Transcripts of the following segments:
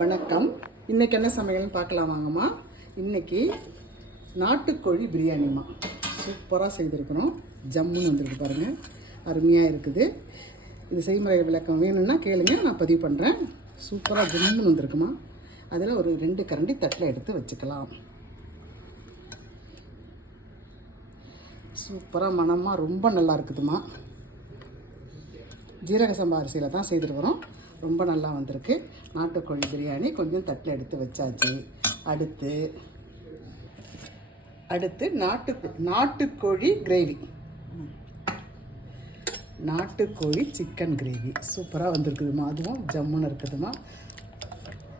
வணக்கம். இன்றைக்கி என்ன சமையல்னு பார்க்கலாம் வாங்கம்மா. இன்றைக்கி நாட்டுக்கோழி பிரியாணிம்மா சூப்பராக செய்திருக்கிறோம். ஜம்முன்னு வந்துருக்கு பாருங்கள், அருமையாக இருக்குது. இது செய்முறை விளக்கம் வேணும்னா கேளுங்க, நான் பதிவு பண்ணுறேன். சூப்பராக ஜம்முன்னு வந்துருக்குமா. அதில் ஒரு 2 கரண்டி தட்டில் எடுத்து வச்சுக்கலாம். சூப்பராக மணமாக ரொம்ப நல்லா இருக்குதுமா. ஜீரக சம்பா அரிசியில் தான் செய்திருக்கிறோம். ரொம்ப நல்லா வந்திருக்கு. நாட்டுக்கோழி பிரியாணி கொஞ்சம் தட்டில் எடுத்து வச்சாச்சு. அடுத்து நாட்டுக்கோழி கிரேவி, நாட்டுக்கோழி சிக்கன் கிரேவி சூப்பராக வந்திருக்குதுமா. அதுவும் ஜம்முன்னு இருக்குதுமா.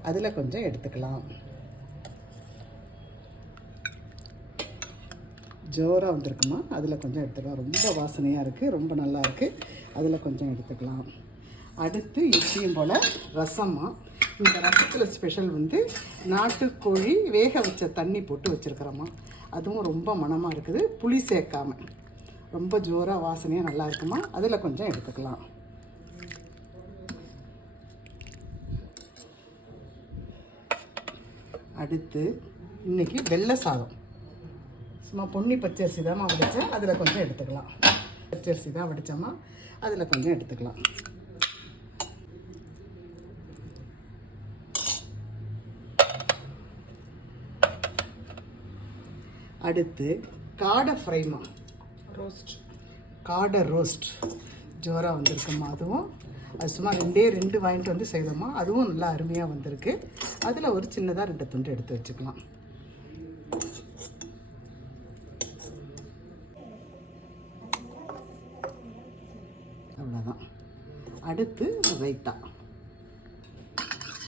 அதில் கொஞ்சம் எடுத்துக்கலாம். ஜோராக வந்திருக்குமா. அதில் கொஞ்சம் எடுத்துக்கலாம். ரொம்ப வாசனையாக இருக்குது, ரொம்ப நல்லா இருக்குது. அதில் கொஞ்சம் எடுத்துக்கலாம். அடுத்து எப்பயும் போல் ரசமாக, இந்த ரசத்தில் ஸ்பெஷல் வந்து நாட்டுக்கோழி வேக வச்ச தண்ணி போட்டு வச்சுருக்கிறோம்மா. அதுவும் ரொம்ப மணமாக இருக்குது. புளி சேர்க்காமல் ரொம்ப ஜோராக வாசனையாக நல்லா இருக்குமா. அதில் கொஞ்சம் எடுத்துக்கலாம். அடுத்து இன்றைக்கி வெள்ளை சாதம், சும்மா பொன்னி பச்சரிசி தான் வடித்தேன். அதில் கொஞ்சம் எடுத்துக்கலாம். பச்சரிசி தான் வடித்தோமா, அதில் கொஞ்சம் எடுத்துக்கலாம். அடுத்து காடை ஃப்ரைமா, காடை ரோஸ்ட் ஜோராக வந்திருக்குமா. அதுவும் அது சும்மா 2 வாங்கிட்டு வந்து செய்தோமா. அதுவும் நல்லா அருமையாக வந்திருக்கு. அதில் ஒரு சின்னதாக 2 துண்டு எடுத்து வச்சுக்கலாம். அவ்வளோதான். அடுத்து ரைத்தா,